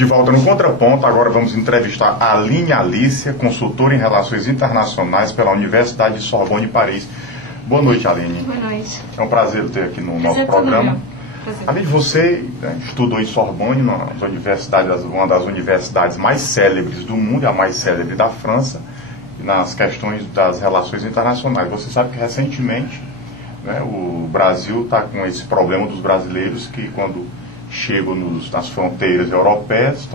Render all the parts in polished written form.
De volta no Contraponto, agora vamos entrevistar a Aline Alícia, consultora em Relações Internacionais pela Universidade de Sorbonne, Paris. Boa noite, Aline. Boa noite. É um prazer ter aqui no nosso programa. Aline, você estudou em Sorbonne, uma das universidades mais célebres do mundo, a mais célebre da França, nas questões das relações internacionais. Você sabe que recentemente, né, o Brasil está com esse problema dos brasileiros que, quando chegam nas fronteiras europeias,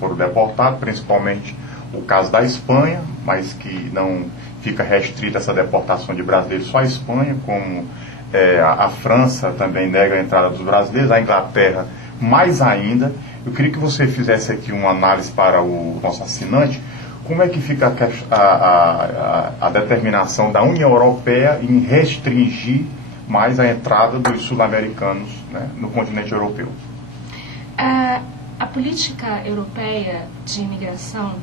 foram deportados, principalmente o caso da Espanha, mas que não fica restrita essa deportação de brasileiros só à Espanha, como a França também nega a entrada dos brasileiros, a Inglaterra mais ainda. Eu queria que você fizesse aqui uma análise para o nosso assinante, como é que fica a determinação da União Europeia em restringir mais a entrada dos sul-americanos, né, no continente europeu? A política europeia de imigração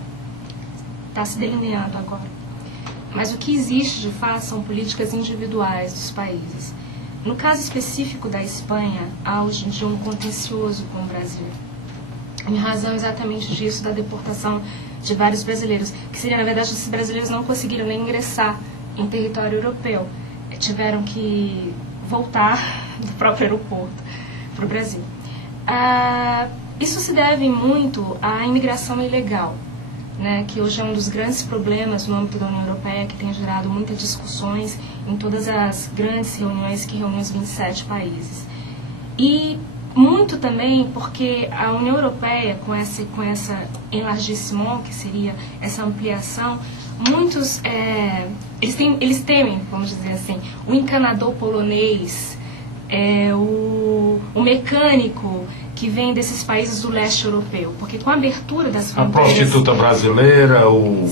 está se delineando agora. Mas o que existe, de fato, são políticas individuais dos países. No caso específico da Espanha, há hoje em dia um contencioso com o Brasil, em razão exatamente disso, da deportação de vários brasileiros, que seria, na verdade, esses brasileiros não conseguiram nem ingressar em território europeu. Tiveram que voltar do próprio aeroporto para o Brasil. Isso se deve muito à imigração ilegal, né, que hoje é um dos grandes problemas no âmbito da União Europeia, que tem gerado muitas discussões em todas as grandes reuniões que reúnem os 27 países. E muito também porque a União Europeia, com essa élargissement, que seria essa ampliação, muitos, eles temem, vamos dizer assim, o encanador polonês, o mecânico que vem desses países do leste europeu, porque com a abertura das fronteiras... A prostituta brasileira, o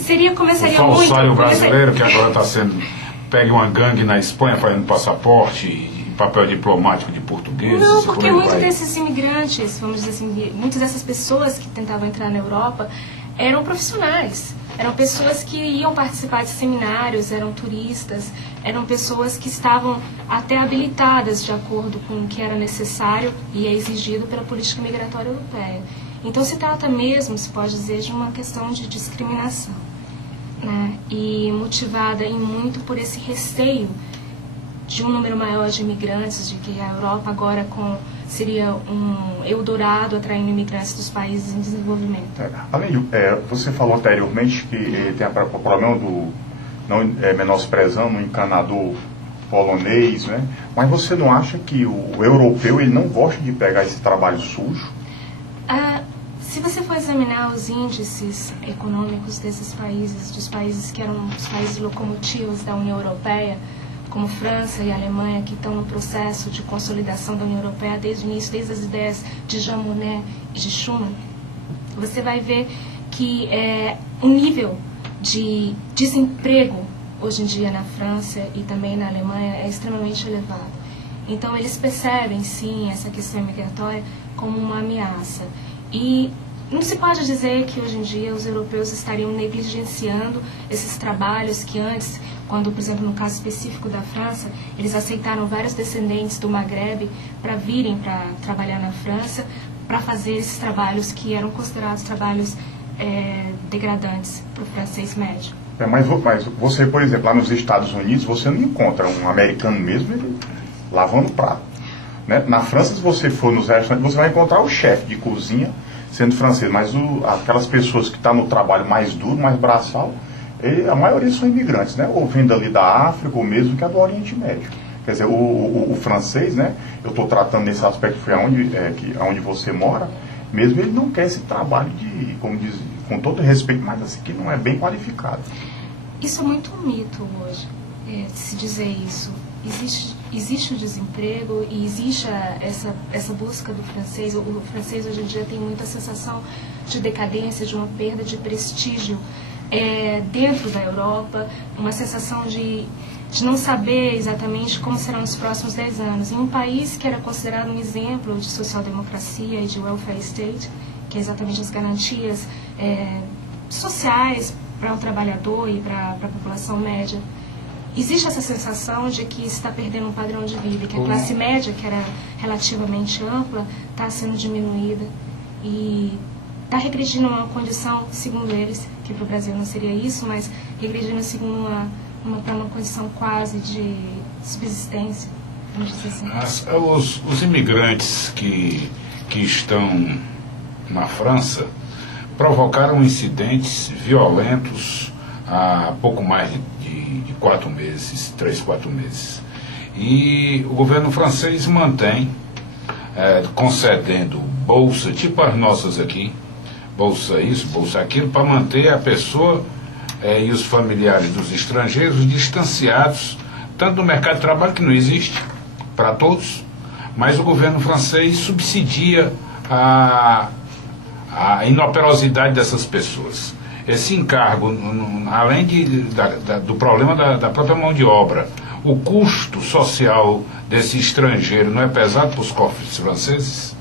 falsário brasileiro, que agora está sendo... Pega uma gangue na Espanha para ir no passaporte e papel diplomático de português. Não, porque muitos desses imigrantes, vamos dizer assim, muitas dessas pessoas que tentavam entrar na Europa eram profissionais. Eram pessoas que iam participar de seminários, eram turistas, eram pessoas que estavam até habilitadas de acordo com o que era necessário e é exigido pela política migratória europeia. Então se trata mesmo, se pode dizer, de uma questão de discriminação, né? E motivada em muito por esse receio de um número maior de imigrantes, de que a Europa agora seria um Eldorado atraindo imigrantes dos países em desenvolvimento. Além você falou anteriormente que tem o problema do menosprezando o encanador polonês, né? Mas você não acha que o europeu ele não gosta de pegar esse trabalho sujo? Se você for examinar os índices econômicos desses países, dos países que eram os países locomotivos da União Europeia, como França e Alemanha, que estão no processo de consolidação da União Europeia desde o início, desde as ideias de Jean Monnet e de Schuman, você vai ver que o nível de desemprego hoje em dia na França e também na Alemanha é extremamente elevado. Então eles percebem, sim, essa questão migratória como uma ameaça. E não se pode dizer que hoje em dia os europeus estariam negligenciando esses trabalhos que antes, quando, por exemplo, no caso específico da França, eles aceitaram vários descendentes do Maghreb para virem para trabalhar na França, para fazer esses trabalhos que eram considerados trabalhos degradantes para o francês médio. Mas você, por exemplo, lá nos Estados Unidos, você não encontra um americano mesmo ele lavando prato, né? Na França, se você for nos restaurantes, você vai encontrar o chefe de cozinha sendo francês, mas aquelas pessoas que estão no trabalho mais duro, mais braçal, a maioria são imigrantes, né? Ou vem dali da África, ou mesmo que é do Oriente Médio. Quer dizer, o francês, né? Eu estou tratando nesse aspecto, foi aonde você mora, mesmo ele não quer esse trabalho de, como diz, com todo respeito, mas assim, que não é bem qualificado. Isso é muito um mito hoje, se dizer isso. Existe o desemprego e existe essa busca do francês. O francês hoje em dia tem muita sensação de decadência, de uma perda de prestígio dentro da Europa, uma sensação de não saber exatamente como serão os próximos 10 anos. Em um país que era considerado um exemplo de social-democracia e de welfare state, que é exatamente as garantias sociais para o trabalhador e para a população média, existe essa sensação de que está perdendo um padrão de vida, que a classe média, que era relativamente ampla, está sendo diminuída. E está regredindo uma condição, segundo eles, que para o Brasil não seria isso, mas regredindo segundo para uma condição quase de subsistência, vamos dizer assim. Os imigrantes que estão na França provocaram incidentes violentos há pouco mais de 4 meses, 3, 4 meses. E o governo francês mantém, concedendo bolsa, tipo as nossas aqui, bolsa isso, bolsa aquilo, para manter a pessoa e os familiares dos estrangeiros distanciados, tanto do mercado de trabalho, que não existe para todos, mas o governo francês subsidia a inoperosidade dessas pessoas. Esse encargo, além do problema da própria mão de obra, o custo social desse estrangeiro não é pesado para os cofres franceses?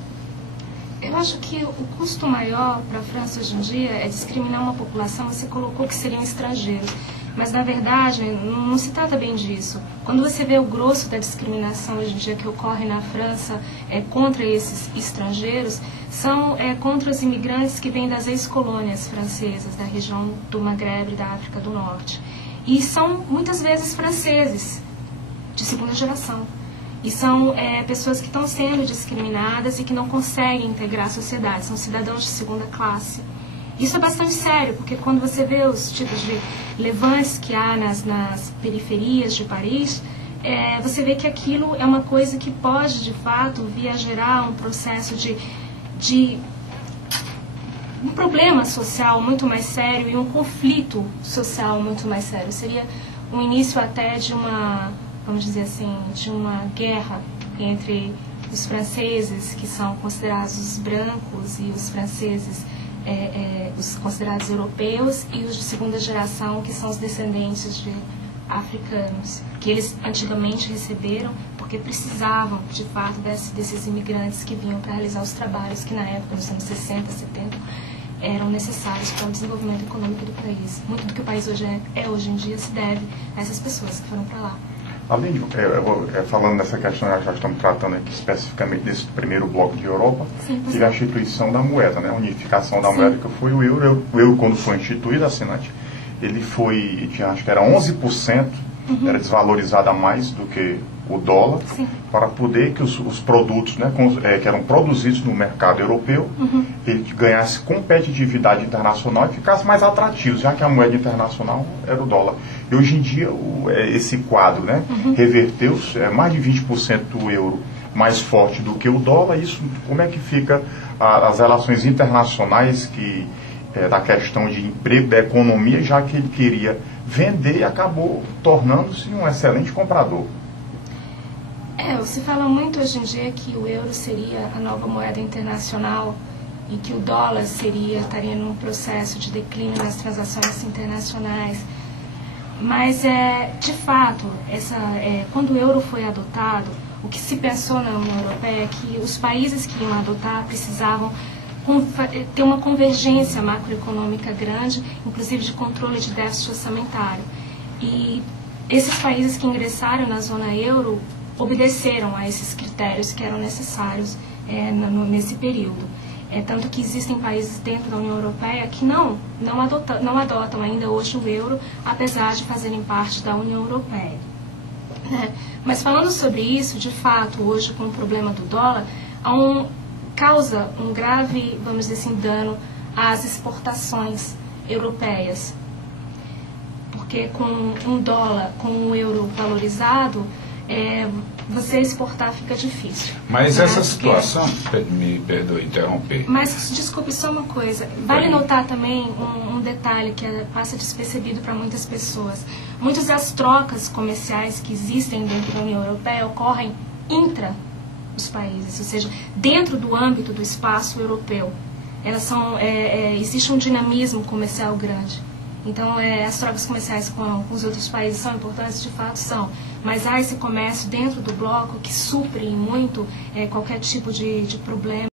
Eu acho que o custo maior para a França hoje em dia é discriminar uma população. Você colocou que seriam estrangeiros, mas na verdade não se trata bem disso. Quando você vê o grosso da discriminação hoje em dia que ocorre na França contra esses estrangeiros, são contra os imigrantes que vêm das ex-colônias francesas, da região do Maghreb e da África do Norte. E são muitas vezes franceses, de segunda geração. E são pessoas que estão sendo discriminadas e que não conseguem integrar a sociedade, são cidadãos de segunda classe. Isso é bastante sério, porque quando você vê os tipos de levantes que há nas periferias de Paris, você vê que aquilo é uma coisa que pode, de fato, vir a gerar um processo de um problema social muito mais sério e um conflito social muito mais sério. Seria o início até de uma, vamos dizer assim, de uma guerra entre os franceses, que são considerados os brancos, e os franceses, os considerados europeus, e os de segunda geração, que são os descendentes de africanos, que eles antigamente receberam porque precisavam, de fato, desses imigrantes que vinham para realizar os trabalhos que na época, nos anos 60, 70, eram necessários para o desenvolvimento econômico do país. Muito do que o país hoje hoje em dia se deve a essas pessoas que foram para lá. Além de, falando dessa questão, já estamos tratando aqui especificamente desse primeiro bloco de Europa, tive a instituição da moeda, né? A unificação da moeda, que foi o euro. O euro, quando foi instituído, assinante, ele foi, acho que era 11%, era desvalorizado a mais do que o dólar, para poder que os produtos, né, que eram produzidos no mercado europeu, ele ganhasse competitividade internacional e ficasse mais atrativos, já que a moeda internacional era o dólar. E hoje em dia esse quadro, né, reverteu-se, mais de 20% do euro mais forte do que o dólar. Isso, como é que fica as relações internacionais da questão de emprego, da economia, já que ele queria vender e acabou tornando-se um excelente comprador? Se fala muito hoje em dia que o euro seria a nova moeda internacional e que o dólar estaria num processo de declínio nas transações internacionais. Mas, de fato, quando o euro foi adotado, o que se pensou na União Europeia é que os países que iam adotar precisavam ter uma convergência macroeconômica grande, inclusive de controle de déficit orçamentário. E esses países que ingressaram na zona euro obedeceram a esses critérios que eram necessários nesse período. Tanto que existem países dentro da União Europeia que não adotam ainda hoje o euro, apesar de fazerem parte da União Europeia. Mas falando sobre isso, de fato, hoje com o problema do dólar, causa um grave, vamos dizer assim, dano às exportações europeias. Porque com um dólar, com um euro valorizado, você exportar fica difícil. Mas essa situação, me perdoe interromper. Mas, desculpe, só uma coisa. Vale notar também um detalhe que passa despercebido para muitas pessoas. Muitas das trocas comerciais que existem dentro da União Europeia ocorrem intra os países, ou seja, dentro do âmbito do espaço europeu. Existe um dinamismo comercial grande. Então, as trocas comerciais com os outros países são importantes, de fato são, mas há esse comércio dentro do bloco que supre muito qualquer tipo de problema.